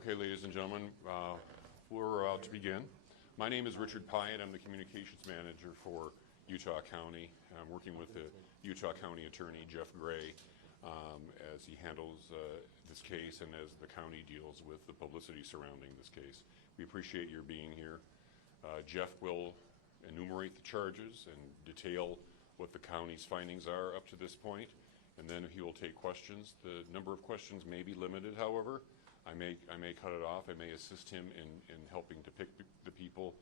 Okay, ladies and gentlemen, we're about to begin. My name is Richard Pyatt. I'm the Communications Manager for Utah County. I'm working with the Utah County Attorney, Jeff Gray, as he handles this case and as the county deals with the publicity surrounding this case. We appreciate your being here. Jeff will enumerate the charges and detail what the county's findings are up to this point, and then he will take questions. The number of questions may be limited, however. I may cut it off. I may assist him in helping to pick the people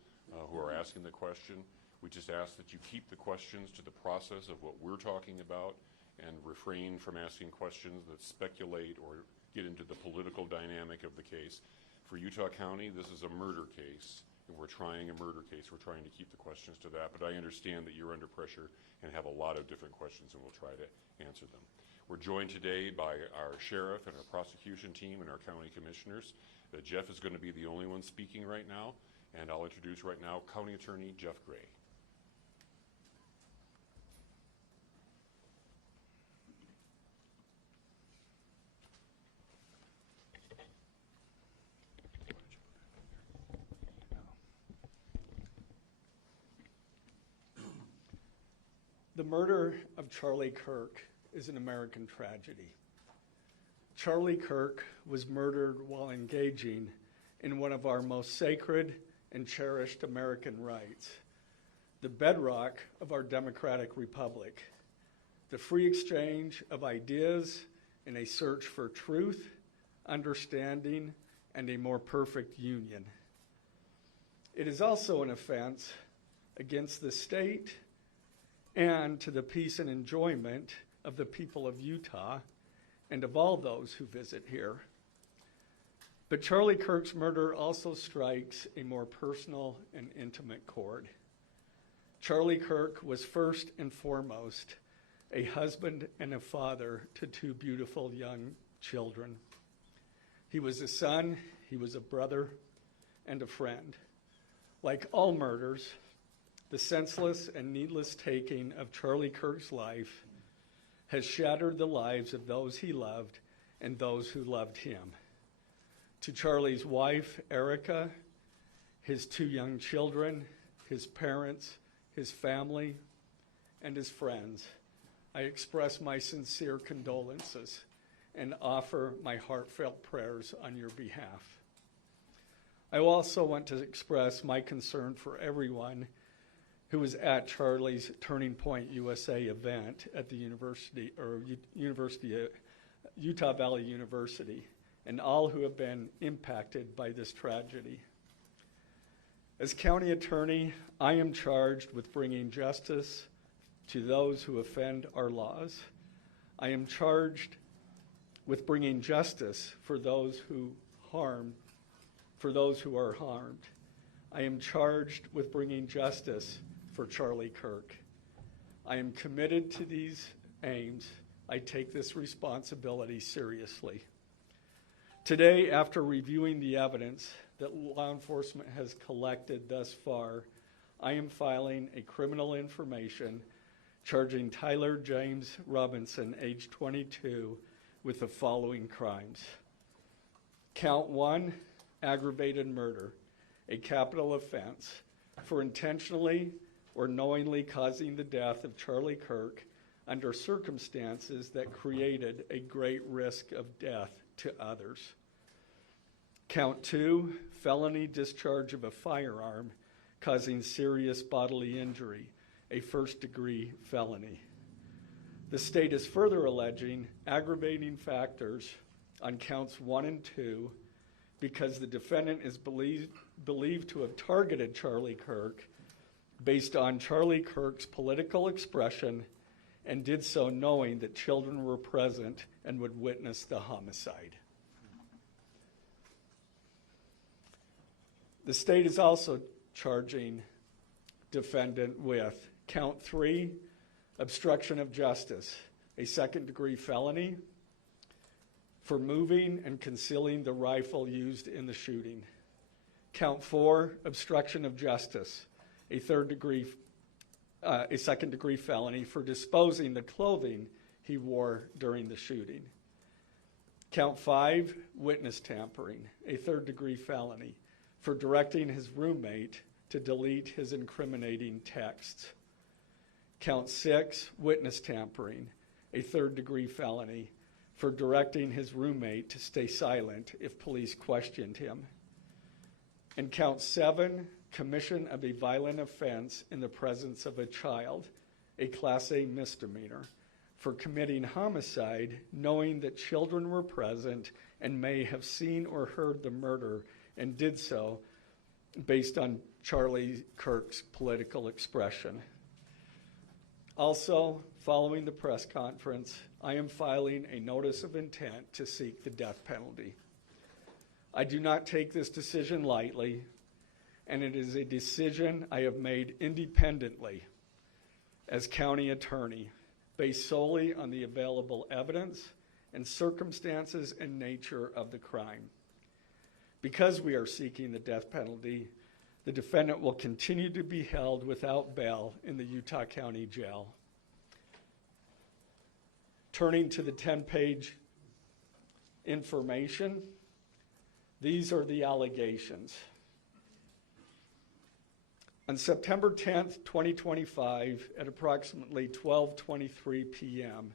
who are asking the question. We just ask that you keep the questions to the process of what we're talking about and refrain from asking questions that speculate or get into the political dynamic of the case. For Utah County, this is a murder case, and we're trying a murder case. We're trying to keep the questions to that, but I understand that you're under pressure and have a lot of different questions, and we'll try to answer them. We're joined today by our sheriff and our prosecution team and our county commissioners. Jeff is going to be the only one speaking right now, and I'll introduce right now County Attorney Jeff Gray. The murder of Charlie Kirk is an American tragedy. Charlie Kirk was murdered while engaging in one of our most sacred and cherished American rights, the bedrock of our democratic republic, the free exchange of ideas in a search for truth, understanding, and a more perfect union. It is also an offense against the state and to the peace and enjoyment of the people of Utah and of all those who visit here. But Charlie Kirk's murder also strikes a more personal and intimate chord. Charlie Kirk was first and foremost a husband and a father to two beautiful young children. He was a son, he was a brother, and a friend. Like all murders, the senseless and needless taking of Charlie Kirk's life has shattered the lives of those he loved and those who loved him. To Charlie's wife, Erica, his two young children, his parents, his family, and his friends, I express my sincere condolences and offer my heartfelt prayers on your behalf. I also want to express my concern for everyone who was at Charlie's Turning Point USA event at the Utah Valley University, and all who have been impacted by this tragedy. As county attorney, I am charged with bringing justice to those who offend our laws. I am charged with bringing justice for those who are harmed. I am charged with bringing justice for Charlie Kirk. I am committed to these aims. I take this responsibility seriously. Today, after reviewing the evidence that law enforcement has collected thus far, I am filing a criminal information charging Tyler James Robinson, age 22, with the following crimes. Count 1, aggravated murder, a capital offense for intentionally or knowingly causing the death of Charlie Kirk under circumstances that created a great risk of death to others. Count 2, felony discharge of a firearm causing serious bodily injury, a first-degree felony. The state is further alleging aggravating factors on counts 1 and 2 because the defendant is believed to have targeted Charlie Kirk based on Charlie Kirk's political expression and did so knowing that children were present and would witness the homicide. The state is also charging defendant with count 3, obstruction of justice, a second-degree felony for moving and concealing the rifle used in the shooting. Count 4, obstruction of justice, a second-degree felony for disposing the clothing he wore during the shooting. Count 5, witness tampering, a third-degree felony, for directing his roommate to delete his incriminating texts. Count 6, witness tampering, a third-degree felony, for directing his roommate to stay silent if police questioned him. And count 7, commission of a violent offense in the presence of a child, a Class A misdemeanor, for committing homicide knowing that children were present and may have seen or heard the murder and did so based on Charlie Kirk's political expression. Also, following the press conference, I am filing a notice of intent to seek the death penalty. I do not take this decision lightly, and it is a decision I have made independently as county attorney, based solely on the available evidence and circumstances and nature of the crime. Because we are seeking the death penalty, the defendant will continue to be held without bail in the Utah County Jail. Turning to the 10-page information, these are the allegations. On September 10th, 2025, at approximately 12:23 p.m.,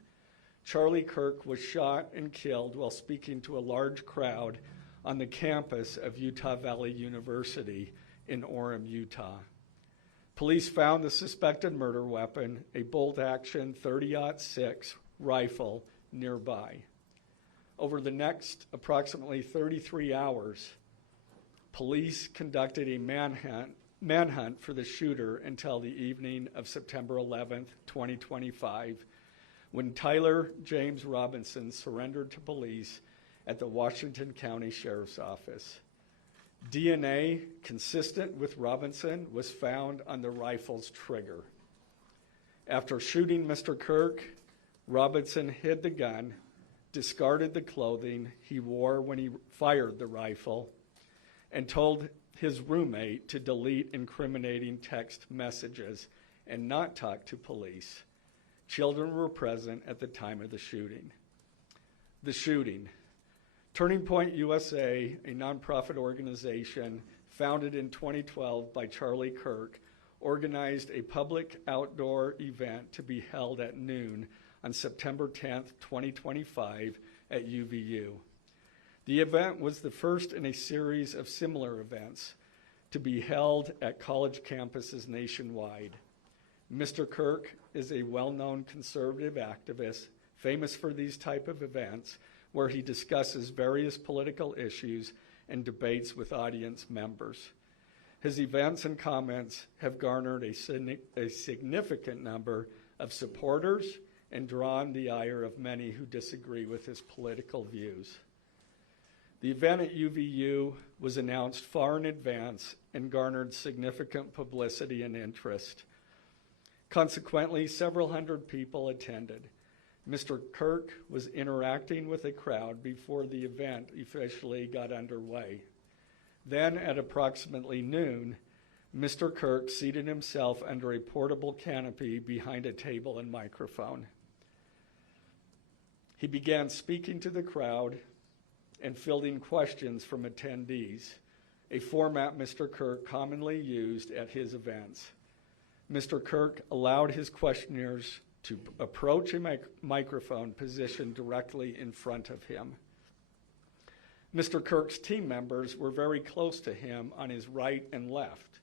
Charlie Kirk was shot and killed while speaking to a large crowd on the campus of Utah Valley University in Orem, Utah. Police found the suspected murder weapon, a bolt-action .30-06 rifle, nearby. Over the next approximately 33 hours, police conducted a manhunt for the shooter until the evening of September 11th, 2025, when Tyler James Robinson surrendered to police at the Washington County Sheriff's Office. DNA consistent with Robinson was found on the rifle's trigger. After shooting Mr. Kirk, Robinson hid the gun, discarded the clothing he wore when he fired the rifle, and told his roommate to delete incriminating text messages and not talk to police. Children were present at the time of the shooting. The shooting. Turning Point USA, a nonprofit organization founded in 2012 by Charlie Kirk, organized a public outdoor event to be held at noon on September 10th, 2025 at UVU. The event was the first in a series of similar events to be held at college campuses nationwide. Mr. Kirk is a well-known conservative activist, famous for these type of events, where he discusses various political issues and debates with audience members. His events and comments have garnered a significant number of supporters and drawn the ire of many who disagree with his political views. The event at UVU was announced far in advance and garnered significant publicity and interest. Consequently, several hundred people attended. Mr. Kirk was interacting with a crowd before the event officially got underway. Then, at approximately noon, Mr. Kirk seated himself under a portable canopy behind a table and microphone. He began speaking to the crowd and fielding questions from attendees, a format Mr. Kirk commonly used at his events. Mr. Kirk allowed his questioners to approach a microphone positioned directly in front of him. Mr. Kirk's team members were very close to him on his right and left,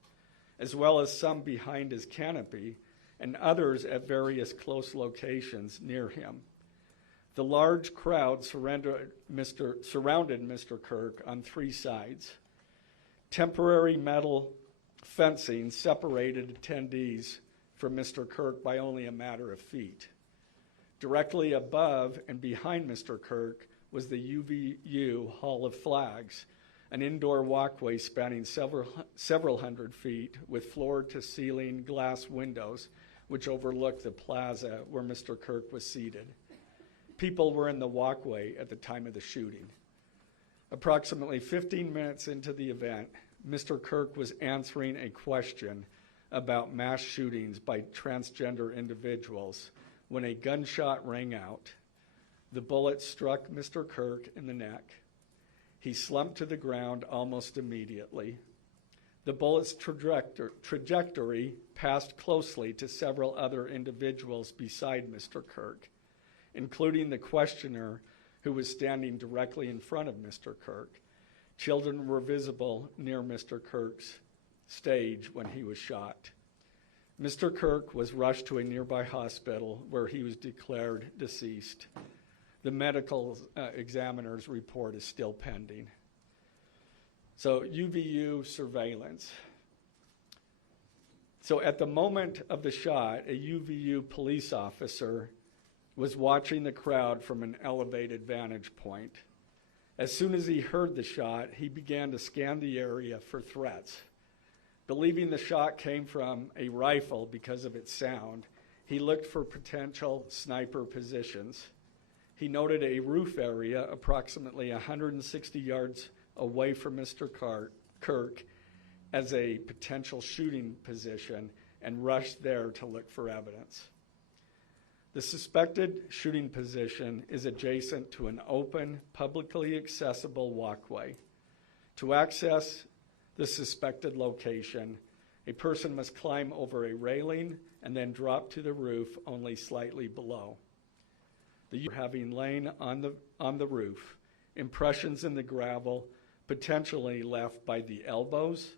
as well as some behind his canopy and others at various close locations near him. The large crowd surrounded Mr. Kirk on three sides. Temporary metal fencing separated attendees from Mr. Kirk by only a matter of feet. Directly above and behind Mr. Kirk was the UVU Hall of Flags, an indoor walkway spanning several hundred feet with floor-to-ceiling glass windows which overlooked the plaza where Mr. Kirk was seated. People were in the walkway at the time of the shooting. Approximately 15 minutes into the event, Mr. Kirk was answering a question about mass shootings by transgender individuals when a gunshot rang out. The bullet struck Mr. Kirk in the neck. He slumped to the ground almost immediately. The bullet's trajectory passed closely to several other individuals beside Mr. Kirk, including the questioner who was standing directly in front of Mr. Kirk. Children were visible near Mr. Kirk's stage when he was shot. Mr. Kirk was rushed to a nearby hospital where he was declared deceased. The medical examiner's report is still pending. So UVU surveillance. So at the moment of the shot, a UVU police officer was watching the crowd from an elevated vantage point. As soon as he heard the shot, he began to scan the area for threats. Believing the shot came from a rifle because of its sound, he looked for potential sniper positions. He noted a roof area approximately 160 yards away from Mr. Kirk as a potential shooting position and rushed there to look for evidence. The suspected shooting position is adjacent to an open, publicly accessible walkway. To access the suspected location, a person must climb over a railing and then drop to the roof only slightly below. Having lain on the roof, impressions in the gravel potentially left by the elbows,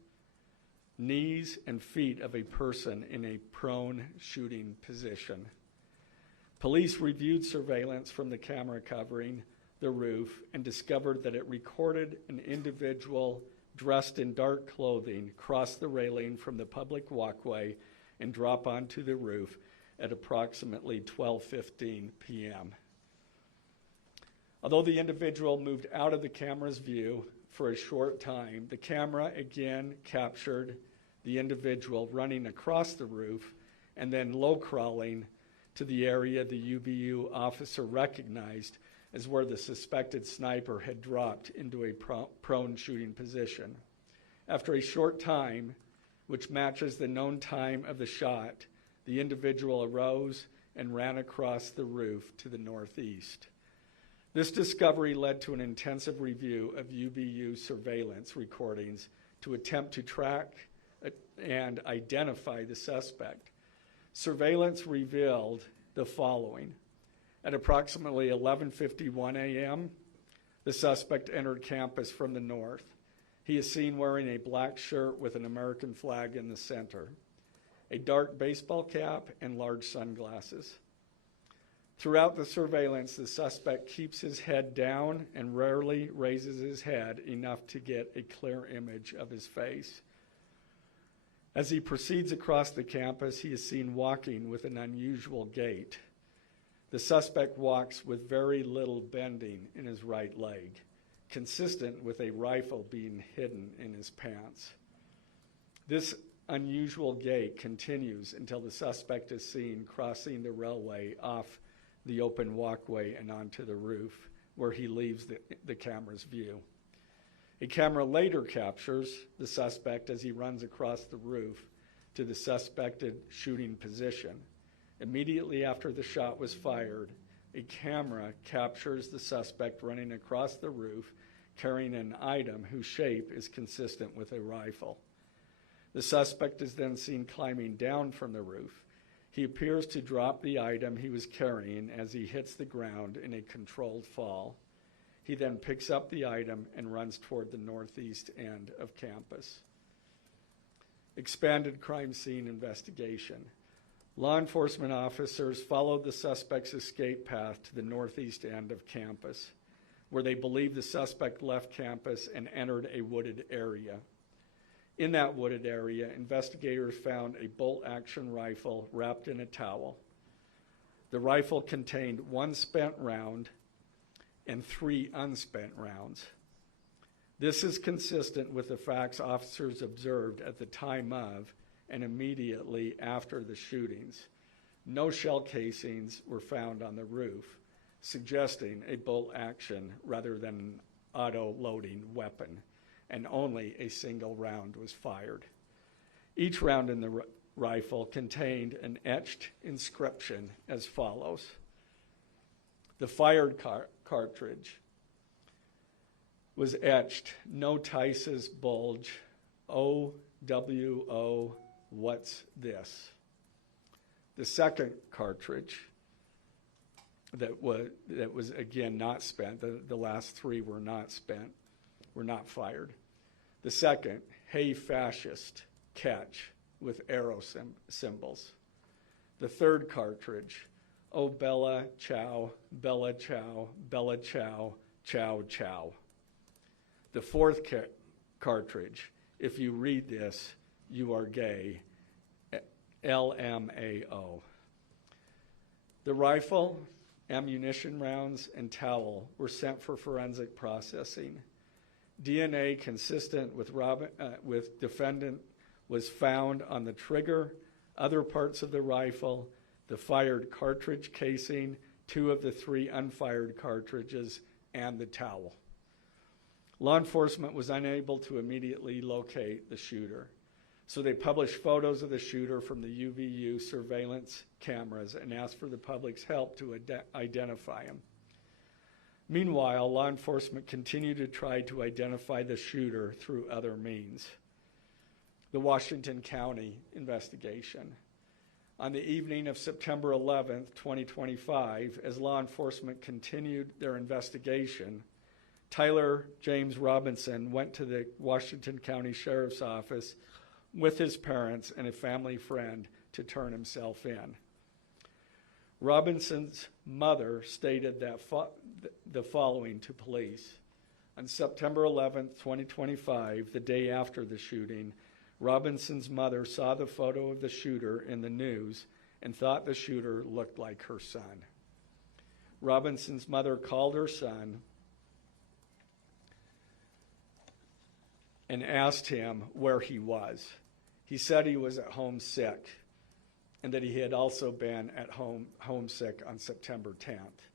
knees, and feet of a person in a prone shooting position. Police reviewed surveillance from the camera covering the roof and discovered that it recorded an individual dressed in dark clothing cross the railing from the public walkway and drop onto the roof at approximately 12:15 p.m. Although the individual moved out of the camera's view for a short time, the camera again captured the individual running across the roof and then low crawling to the area the UVU officer recognized as where the suspected sniper had dropped into a prone shooting position. After a short time, which matches the known time of the shot, the individual arose and ran across the roof to the northeast. This discovery led to an intensive review of UVU surveillance recordings to attempt to track and identify the suspect. Surveillance revealed the following. At approximately 11:51 a.m., the suspect entered campus from the north. He is seen wearing a black shirt with an American flag in the center, a dark baseball cap, and large sunglasses. Throughout the surveillance, the suspect keeps his head down and rarely raises his head enough to get a clear image of his face. As he proceeds across the campus, he is seen walking with an unusual gait. The suspect walks with very little bending in his right leg, consistent with a rifle being hidden in his pants. This unusual gait continues until the suspect is seen crossing the railway off the open walkway and onto the roof, where he leaves the camera's view. A camera later captures the suspect as he runs across the roof to the suspected shooting position. Immediately after the shot was fired, a camera captures the suspect running across the roof carrying an item whose shape is consistent with a rifle. The suspect is then seen climbing down from the roof. He appears to drop the item he was carrying as he hits the ground in a controlled fall. He then picks up the item and runs toward the northeast end of campus. Expanded crime scene investigation. Law enforcement officers followed the suspect's escape path to the northeast end of campus, where they believe the suspect left campus and entered a wooded area. In that wooded area, investigators found a bolt-action rifle wrapped in a towel. The rifle contained 1 spent round and 3 unspent rounds. This is consistent with the facts officers observed at the time of and immediately after the shootings. No shell casings were found on the roof, suggesting a bolt action rather than an auto-loading weapon, and only a single round was fired. Each round in the rifle contained an etched inscription as follows: The fired cartridge was etched, "No Tice's bulge, OWO, what's this?" The second cartridge that was again not spent, the last three were not spent, were not fired. The second, "Hey fascist, catch," with arrow symbols. The third cartridge, "Oh Bella Ciao, Bella Ciao, Bella Ciao, Ciao Ciao." The fourth cartridge, "If you read this, you are gay," LMAO. The rifle, ammunition rounds, and towel were sent for forensic processing. DNA consistent with defendant was found on the trigger, other parts of the rifle, the fired cartridge casing, 2 of the 3 unfired cartridges, and the towel. Law enforcement was unable to immediately locate the shooter, so they published photos of the shooter from the UVU surveillance cameras and asked for the public's help to identify him. Meanwhile, law enforcement continued to try to identify the shooter through other means. The Washington County investigation. On the evening of September 11th, 2025, as law enforcement continued their investigation, Tyler James Robinson went to the Washington County Sheriff's Office with his parents and a family friend to turn himself in. Robinson's mother stated that the following to police. On September 11th, 2025, the day after the shooting, Robinson's mother saw the photo of the shooter in the news and thought the shooter looked like her son. Robinson's mother called her son and asked him where he was. He said he was at home sick and that he had also been at home homesick on September 10th.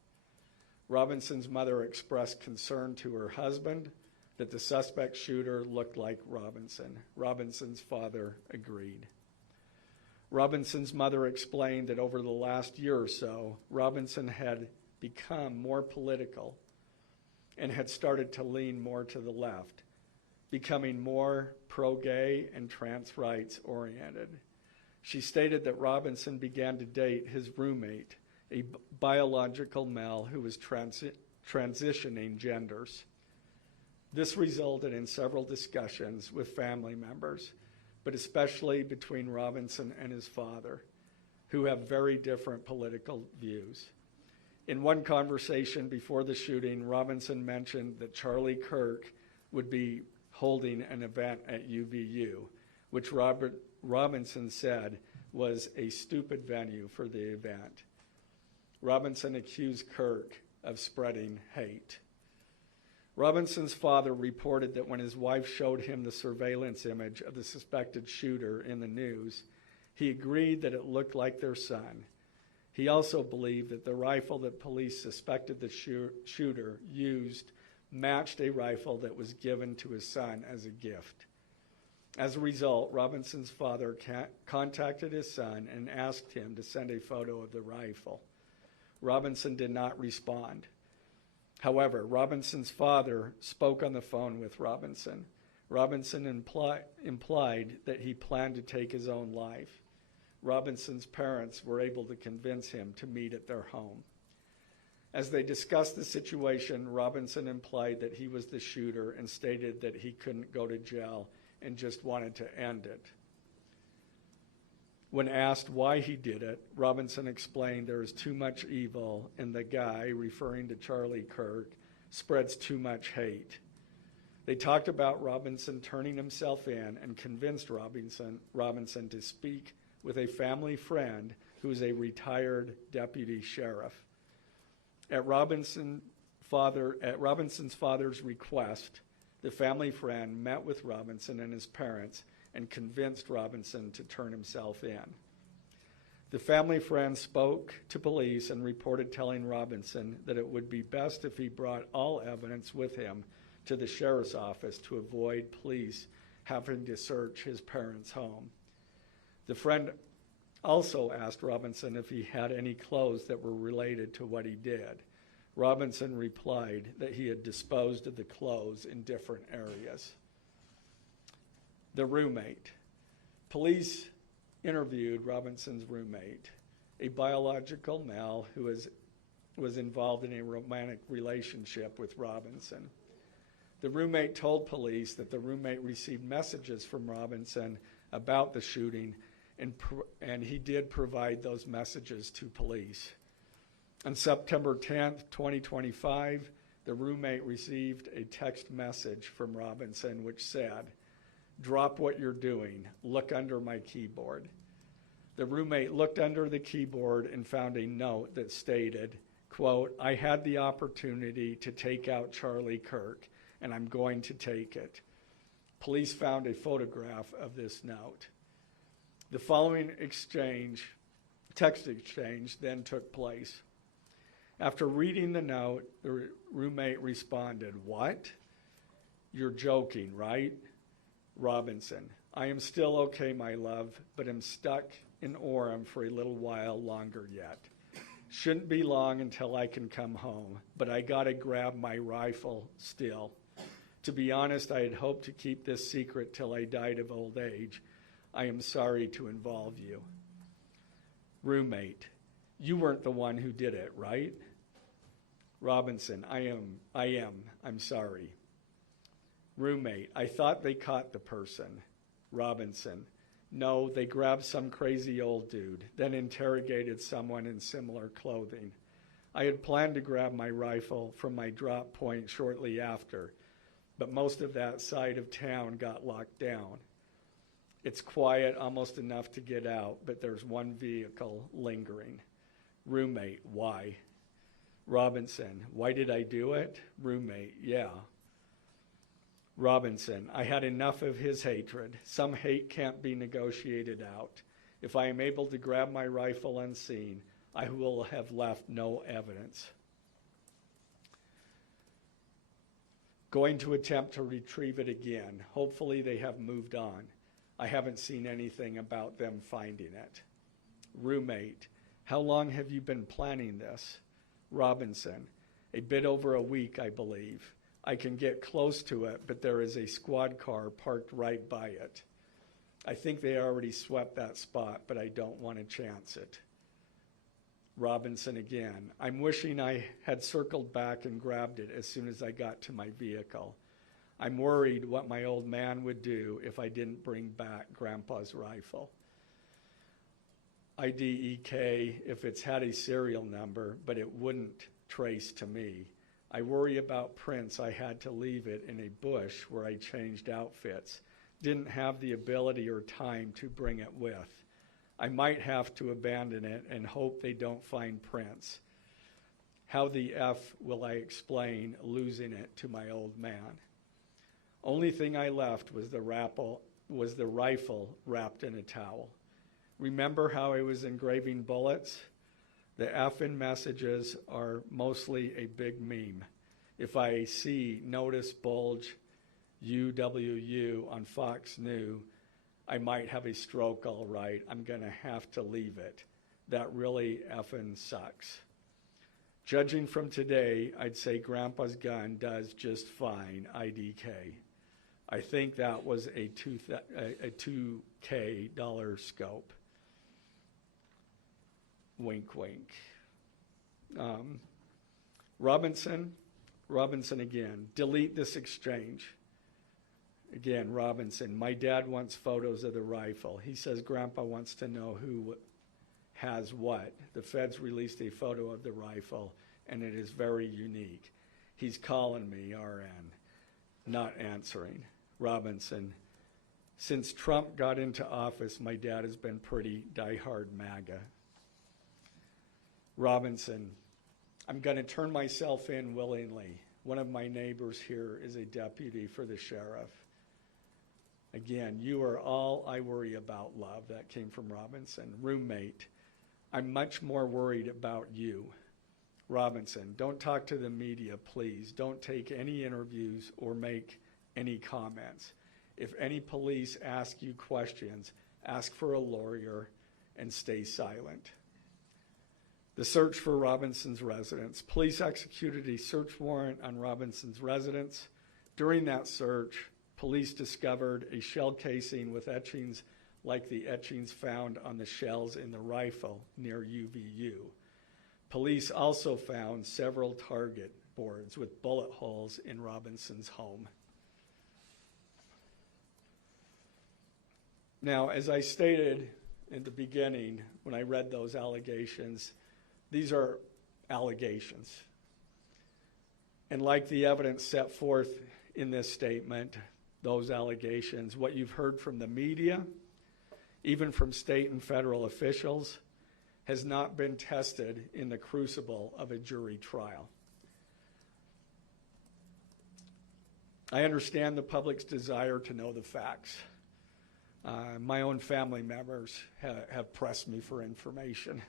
Robinson's mother expressed concern to her husband that the suspect shooter looked like Robinson. Robinson's father agreed. Robinson's mother explained that over the last year or so, Robinson had become more political and had started to lean more to the left, becoming more pro-gay and trans rights oriented. She stated that Robinson began to date his roommate, a biological male who was transitioning genders. This resulted in several discussions with family members, but especially between Robinson and his father, who have very different political views. In one conversation before the shooting, Robinson mentioned that Charlie Kirk would be holding an event at UVU, which Robinson said was a stupid venue for the event. Robinson accused Kirk of spreading hate. Robinson's father reported that when his wife showed him the surveillance image of the suspected shooter in the news, he agreed that it looked like their son. He also believed that the rifle that police suspected the shooter used matched a rifle that was given to his son as a gift. As a result, Robinson's father contacted his son and asked him to send a photo of the rifle. Robinson did not respond. However, Robinson's father spoke on the phone with Robinson. Robinson implied that he planned to take his own life. Robinson's parents were able to convince him to meet at their home. As they discussed the situation, Robinson implied that he was the shooter and stated that he couldn't go to jail and just wanted to end it. When asked why he did it, Robinson explained there is too much evil and the guy, referring to Charlie Kirk, spreads too much hate. They talked about Robinson turning himself in and convinced Robinson to speak with a family friend who is a retired deputy sheriff. At Robinson's father's request, the family friend met with Robinson and his parents and convinced Robinson to turn himself in. The family friend spoke to police and reported telling Robinson that it would be best if he brought all evidence with him to the sheriff's office to avoid police having to search his parents' home. The friend also asked Robinson if he had any clothes that were related to what he did. Robinson replied that he had disposed of the clothes in different areas. The roommate. Police interviewed Robinson's roommate, a biological male who was involved in a romantic relationship with Robinson. The roommate told police that the roommate received messages from Robinson about the shooting, and he did provide those messages to police. On September 10th, 2025, the roommate received a text message from Robinson which said, "Drop what you're doing. Look under my keyboard." The roommate looked under the keyboard and found a note that stated, quote, "I had the opportunity to take out Charlie Kirk, and I'm going to take it." Police found a photograph of this note. The following text exchange, then took place. After reading the note, the roommate responded, "What? You're joking, right?" Robinson, "I am still okay, my love, but am stuck in Orem for a little while longer yet. Shouldn't be long until I can come home, but I gotta grab my rifle still. To be honest, I had hoped to keep this secret till I died of old age. I am sorry to involve you." Roommate, "You weren't the one who did it, right?" Robinson, I am. I'm sorry." Roommate, "I thought they caught the person." Robinson, "No, they grabbed some crazy old dude, then interrogated someone in similar clothing. I had planned to grab my rifle from my drop point shortly after, but most of that side of town got locked down. It's quiet, almost enough to get out, but there's one vehicle lingering." Roommate, "Why?" Robinson, "Why did I do it?" Roommate, "Yeah." Robinson, "I had enough of his hatred. Some hate can't be negotiated out. If I am able to grab my rifle unseen, I will have left no evidence. Going to attempt to retrieve it again. Hopefully they have moved on. I haven't seen anything about them finding it." Roommate, "How long have you been planning this?" Robinson, "A bit over a week, I believe. I can get close to it, but there is a squad car parked right by it. I think they already swept that spot, but I don't want to chance it." Robinson again, "I'm wishing I had circled back and grabbed it as soon as I got to my vehicle. I'm worried what my old man would do if I didn't bring back Grandpa's rifle. IDEK if it's had a serial number, but it wouldn't trace to me. I worry about prints. I had to leave it in a bush where I changed outfits. Didn't have the ability or time to bring it with. I might have to abandon it and hope they don't find prints. How the F will I explain losing it to my old man? Only thing I left was the rifle wrapped in a towel. Remember how I was engraving bullets? The F in messages are mostly a big meme. If I see notice bulge UWU on Fox News, I might have a stroke all right. I'm going to have to leave it. That really effing sucks. Judging from today, I'd say Grandpa's gun does just fine, IDK. I think that was a $2K scope. Wink, wink. Robinson again, delete this exchange. Again, Robinson, "My dad wants photos of the rifle. He says Grandpa wants to know who has what. The feds released a photo of the rifle, and it is very unique. He's calling me, RN." Not answering. Robinson, "Since Trump got into office, my dad has been pretty diehard MAGA." Robinson, "I'm going to turn myself in willingly. One of my neighbors here is a deputy for the sheriff." Again, "You are all I worry about, love." That came from Robinson. Roommate, "I'm much more worried about you." Robinson, "Don't talk to the media, please. Don't take any interviews or make any comments. If any police ask you questions, ask for a lawyer and stay silent." The search for Robinson's residence. Police executed a search warrant on Robinson's residence. During that search, police discovered a shell casing with etchings like the etchings found on the shells in the rifle near UVU. Police also found several target boards with bullet holes in Robinson's home. Now, as I stated in the beginning, when I read those allegations, these are allegations. And like the evidence set forth in this statement, those allegations, what you've heard from the media, even from state and federal officials, has not been tested in the crucible of a jury trial. I understand the public's desire to know the facts. My own family members have pressed me for information.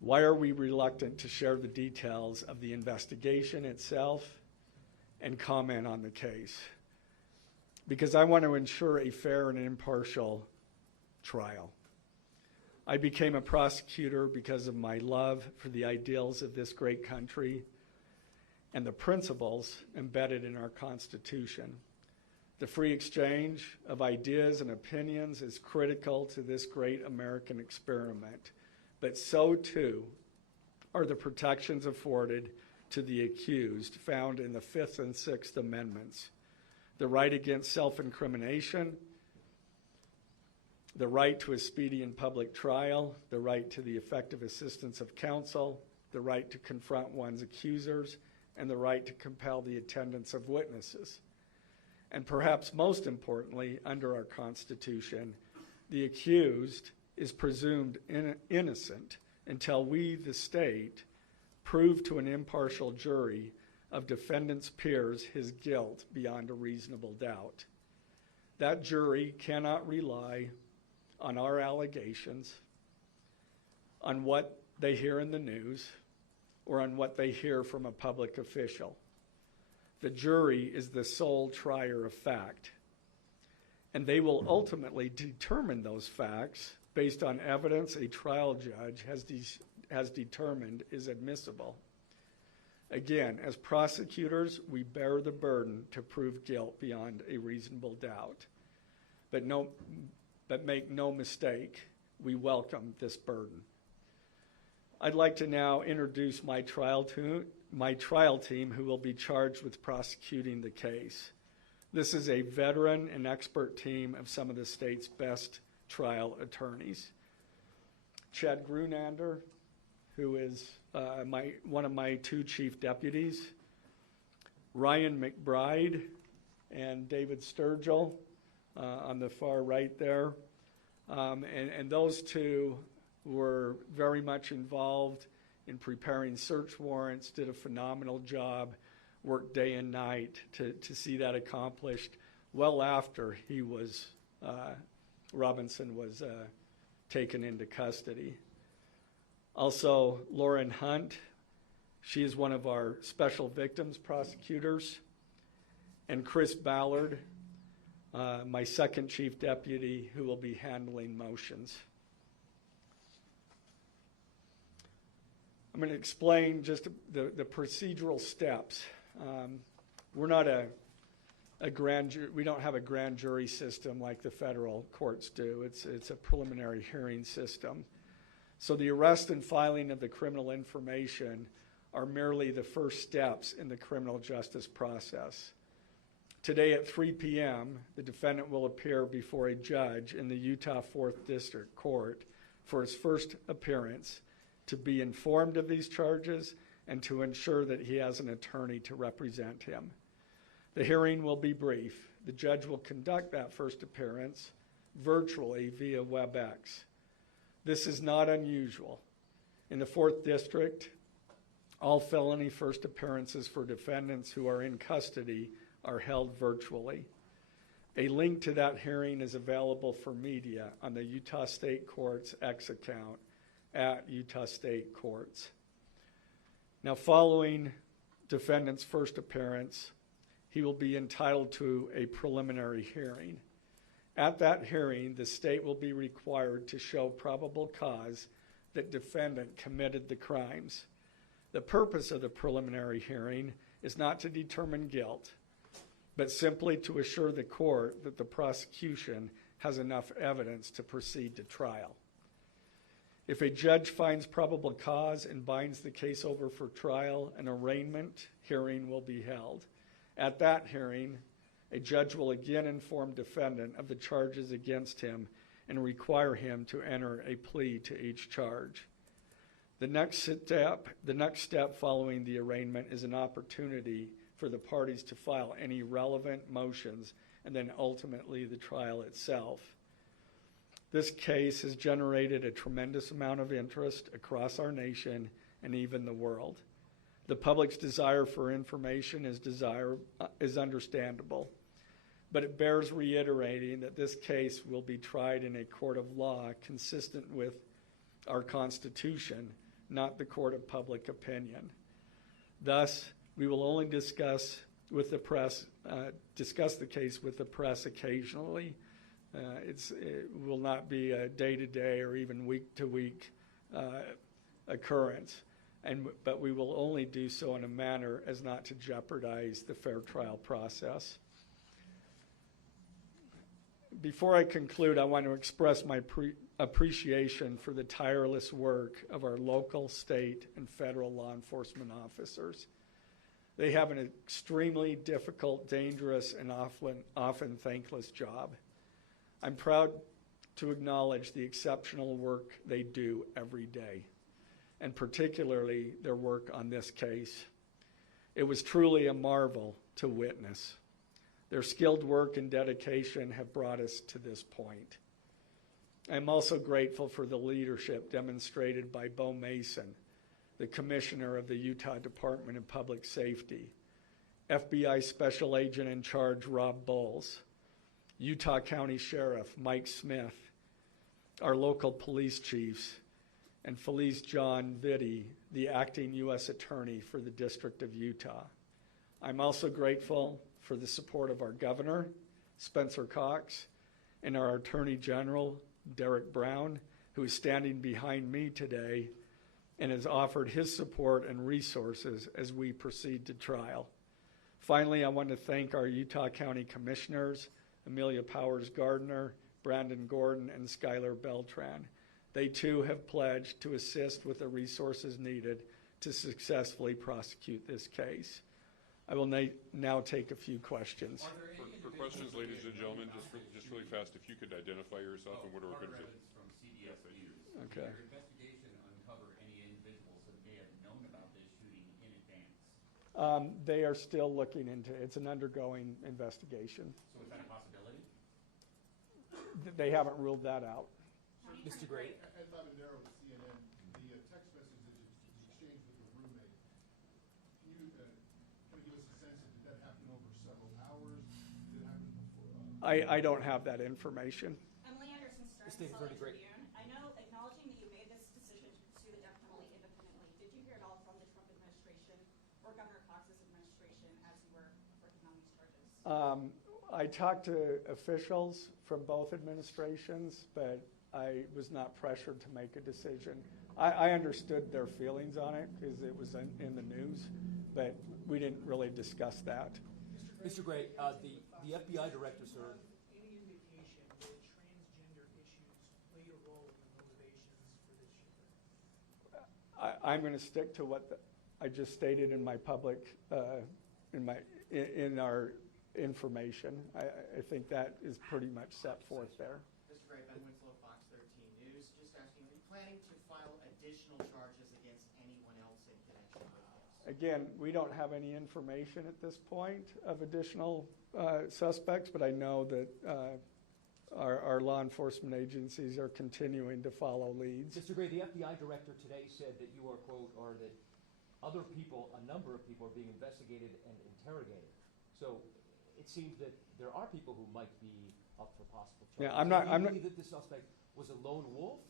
Why are we reluctant to share the details of the investigation itself and comment on the case? Because I want to ensure a fair and impartial trial. I became a prosecutor because of my love for the ideals of this great country and the principles embedded in our Constitution. The free exchange of ideas and opinions is critical to this great American experiment, but so too are the protections afforded to the accused found in the Fifth and Sixth Amendments. The right against self-incrimination, the right to a speedy and public trial, the right to the effective assistance of counsel, the right to confront one's accusers, and the right to compel the attendance of witnesses. And perhaps most importantly, under our Constitution, the accused is presumed innocent until we, the state, prove to an impartial jury of defendant's peers his guilt beyond a reasonable doubt. That jury cannot rely on our allegations, on what they hear in the news, or on what they hear from a public official. The jury is the sole trier of fact, and they will ultimately determine those facts based on evidence a trial judge has determined is admissible. Again, as prosecutors, we bear the burden to prove guilt beyond a reasonable doubt. But make no mistake, we welcome this burden. I'd like to now introduce my trial team who will be charged with prosecuting the case. This is a veteran and expert team of some of the state's best trial attorneys. Chad Grunander, who is one of my two chief deputies, Ryan McBride and David Sturgill on the far right there. And those two were very much involved in preparing search warrants, did a phenomenal job, worked day and night to see that accomplished well after Robinson was taken into custody. Also, Lauren Hunt, she is one of our special victims prosecutors, and Chris Ballard, my second chief deputy, who will be handling motions. I'm going to explain just the procedural steps. We're not a grand jury. We don't have a grand jury system like the federal courts do. It's a preliminary hearing system. So the arrest and filing of the criminal information are merely the first steps in the criminal justice process. Today at 3 p.m., the defendant will appear before a judge in the Utah 4th District Court for his first appearance to be informed of these charges and to ensure that he has an attorney to represent him. The hearing will be brief. The judge will conduct that first appearance virtually via WebEx. This is not unusual. In the 4th District, all felony first appearances for defendants who are in custody are held virtually. A link to that hearing is available for media on the Utah State Court's X account at Utah State Courts. Now, following defendant's first appearance, he will be entitled to a preliminary hearing. At that hearing, the state will be required to show probable cause that defendant committed the crimes. The purpose of the preliminary hearing is not to determine guilt, but simply to assure the court that the prosecution has enough evidence to proceed to trial. If a judge finds probable cause and binds the case over for trial, an arraignment hearing will be held. At that hearing, a judge will again inform defendant of the charges against him and require him to enter a plea to each charge. The next step following the arraignment is an opportunity for the parties to file any relevant motions and then ultimately the trial itself. This case has generated a tremendous amount of interest across our nation and even the world. The public's desire for information is understandable, but it bears reiterating that this case will be tried in a court of law consistent with our Constitution, not the court of public opinion. Thus, we will only discuss the case with the press occasionally. It will not be a day-to-day or even week-to-week occurrence, but we will only do so in a manner as not to jeopardize the fair trial process. Before I conclude, I want to express my appreciation for the tireless work of our local, state, and federal law enforcement officers. They have an extremely difficult, dangerous, and often thankless job. I'm proud to acknowledge the exceptional work they do every day, and particularly their work on this case. It was truly a marvel to witness. Their skilled work and dedication have brought us to this point. I'm also grateful for the leadership demonstrated by Bo Mason, the Commissioner of the Utah Department of Public Safety, FBI Special Agent in Charge Rob Bowles, Utah County Sheriff Mike Smith, our local police chiefs, and Felice John Vitti, the acting U.S. Attorney for the District of Utah. I'm also grateful for the support of our Governor, Spencer Cox, and our Attorney General, Derek Brown, who is standing behind me today and has offered his support and resources as we proceed to trial. Finally, I want to thank our Utah County Commissioners, Amelia Powers Gardner, Brandon Gordon, and Skylar Beltran. They too have pledged to assist with the resources needed to successfully prosecute this case. I will now take a few questions. For questions, ladies and gentlemen, just really fast, if you could identify yourself and what are Carter Evans from CDSU. Okay. Did your investigation uncover any individuals that may have known about this shooting in advance? They are still looking into it. It's an undergoing investigation. So is that a possibility? They haven't ruled that out. Mr. Gray? As I'm in there with CNN, the text message that you exchanged with the roommate, can you kind of give us a sense of, did that happen over several hours? Did it happen before? I don't have that information. Emily Anderson, State Star Attorney Gray. Tribune. I know, acknowledging that you made this decision to pursue the death penalty independently, did you hear at all from the Trump administration or Governor Cox's administration as you were working on these charges? I talked to officials from both administrations, but I was not pressured to make a decision. I understood their feelings on it because it was in the news, but we didn't really discuss that. Mr. Gray, the FBI director, sir. Any indication that transgender issues played a role in the motivations for this shooter? I'm going to stick to what I just stated in my public, in our information. I think that is pretty much set forth there. Mr. Gray, Ben Winslow, Fox 13 News. Just asking, are you planning to file additional charges against anyone else in connection with this? Again, we don't have any information at this point of additional suspects, but I know that our law enforcement agencies are continuing to follow leads. Mr. Gray, the FBI director today said that you are, quote, or that other people, a number of people, are being investigated and interrogated. So it seems that there are people who might be up for possible charges. Yeah, I'm not. Do you believe that the suspect was a lone wolf,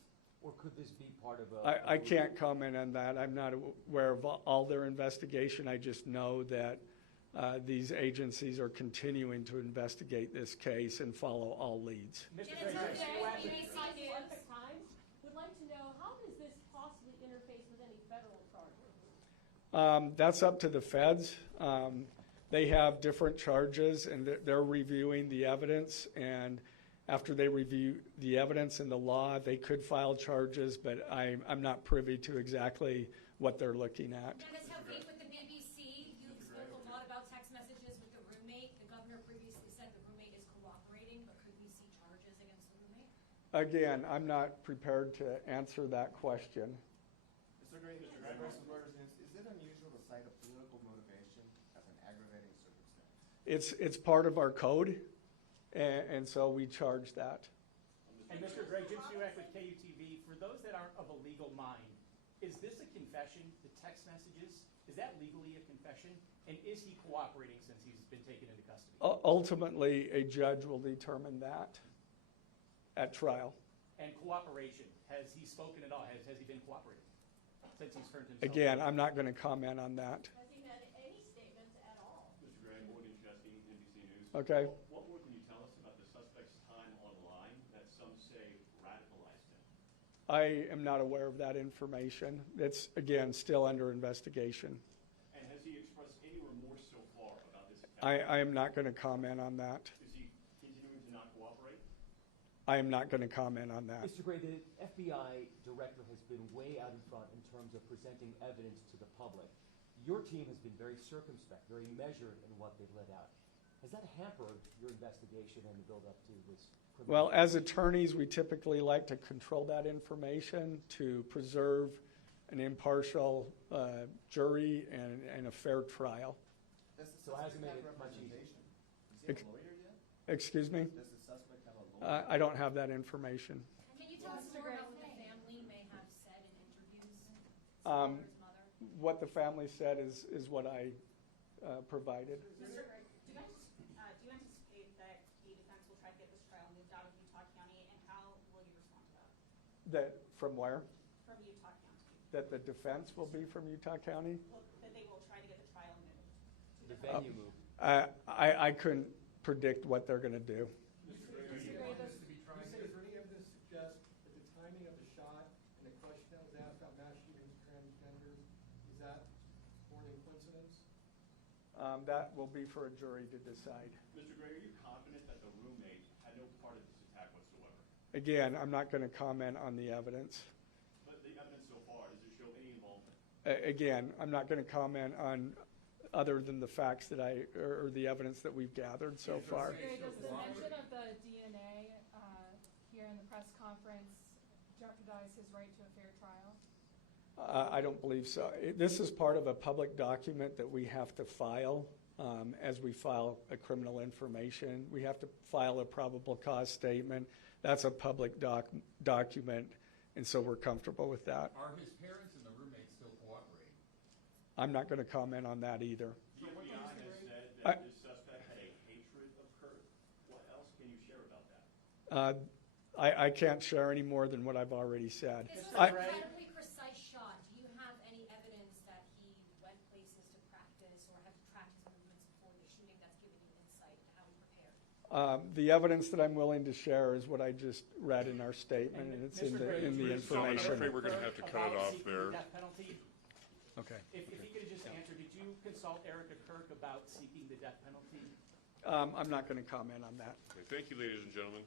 or could this be part of a? I can't comment on that. I'm not aware of all their investigation. I just know that these agencies are continuing to investigate this case and follow all leads. Mr. Gray, ABC News would like to know, how does this That's up to the feds. They have different charges, and they're reviewing the evidence. And after they review the evidence and the law, they could file charges, but I'm not privy to exactly what they're looking at. Dennis, have faith with the BBC. You've spoken a lot about text messages with the roommate. The governor previously said the roommate is cooperating, but could we see charges against the roommate? Again, I'm not prepared to answer that question. Mr. Gray, is it unusual to cite a political motivation as an aggravating circumstance? It's part of our code, and so we charge that. And Mr. Gray, Jim Suak with KUTV, for those that aren't of a legal mind, is this a confession, the text messages? Is that legally a confession? And is he cooperating since he's been taken into custody? Ultimately, a judge will determine that at trial. And cooperation, has he spoken at all? Has he been cooperating since he's turned himself? Again, I'm not going to comment on that. Has he made any statements at all? Mr. Gray, Morgan Chesky, NBC News. Okay. What more can you tell us about the suspect's time online that some say radicalized him? I am not aware of that information. It's, again, still under investigation. And has he expressed any remorse so far about this attack? I am not going to comment on that. Is he continuing to not cooperate? I am not going to comment on that. Mr. Gray, the FBI director has been way out in front in terms of presenting evidence to the public. Your team has been very circumspect, very measured in what they've let out. Has that hampered your investigation and the build-up to this criminal? Well, as attorneys, we typically like to control that information to preserve an impartial jury and a fair trial. Does the So it hasn't suspect made have it much easier. representation? Is he a lawyer yet? Excuse me? Does the suspect have a lawyer? I don't have that information. Can you tell us more about what the family may have said in interviews? Um, His mother? What the family said is what I provided. Mr. Kirk, do you anticipate that the defense will try to get this trial moved out of Utah County, and how will you respond to that? That from where? From Utah County? That the defense will be from Utah County? Well, that they will try to get the trial moved to The different. venue move. I couldn't predict what they're going to do. Is there any evidence to suggest that the timing of the shot and the question that was asked about mass shootings of transgenders, is that more than coincidence? That will be for a jury to decide. Mr. Gray, are you confident that the roommate had no part of this attack whatsoever? Again, I'm not going to comment on the evidence. But the evidence so far, does it show any involvement? Again, I'm not going to comment on other than the facts that or the evidence that we've gathered so far. Gray, does the mention of the DNA here in the press conference jeopardize his right to a fair trial? I don't believe so. This is part of a public document that we have to file as we file a criminal information. We have to file a probable cause statement. That's a public document, and so we're comfortable with that. Are his parents and the roommate still cooperating? I'm not going to comment on that either. The FBI has said that this suspect had a hatred of Kirk. What else can you share about that? I can't share any more than what I've already said. This was I- an incredibly precise shot. Do you have any evidence that he went places to practice or had to track his movements before the shooting that's given you insight into how he prepared? The evidence that I'm willing to share is what I just read in our statement, and it's in Mr. Gray, the did you So I'm information. afraid we're going to have to cut it about off seeking there. the death penalty? Okay. If he could have just answered, did you consult Erica Kirk about seeking the death penalty? I'm not going to comment on that. Okay, thank you, ladies and gentlemen.